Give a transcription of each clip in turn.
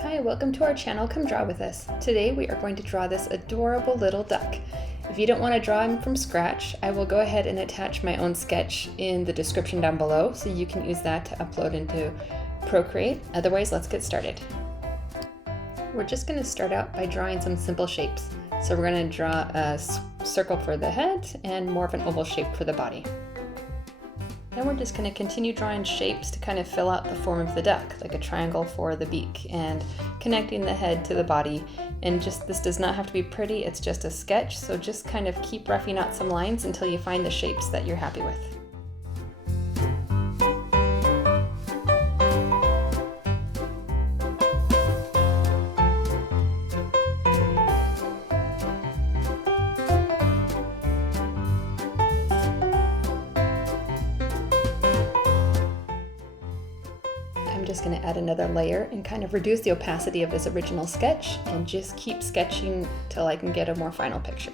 Hi, welcome to our channel, Come Draw With Us. Today we are going to draw this adorable little duck. If you don't want to draw him from scratch, I will go ahead and attach my own sketch in the description down below so you can use that to upload into Procreate. Otherwise, let's get started. We're just going to start out by drawing some simple shapes. So we're going to draw a circle for the head and more of an oval shape for the body. Then we're just going to continue drawing shapes to kind of fill out the form of the duck, like a triangle for the beak and connecting the head to the body. And this does not have to be pretty, it's just a sketch, so just kind of keep roughing out some lines until you find the shapes that you're happy with. I'm just going to add another layer and kind of reduce the opacity of this original sketch and just keep sketching till I can get a more final picture.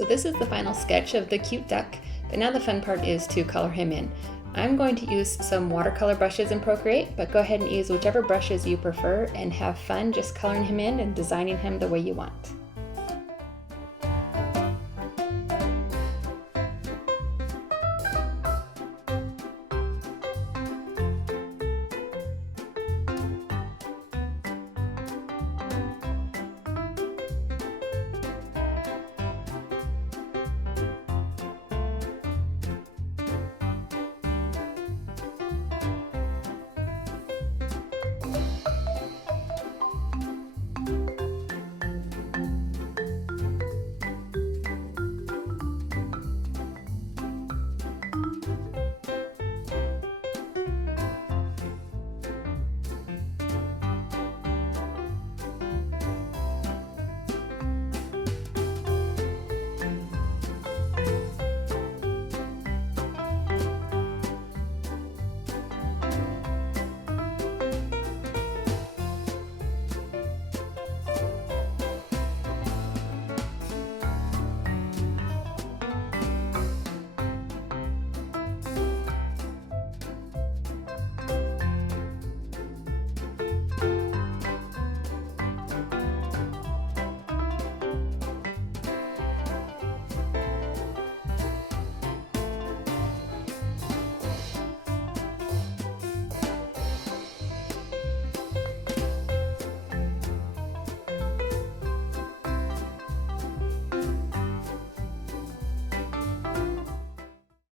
So this is the final sketch of the cute duck, but now the fun part is to color him in. I'm going to use some watercolor brushes in Procreate, but go ahead and use whichever brushes you prefer and have fun just coloring him in and designing him the way you want.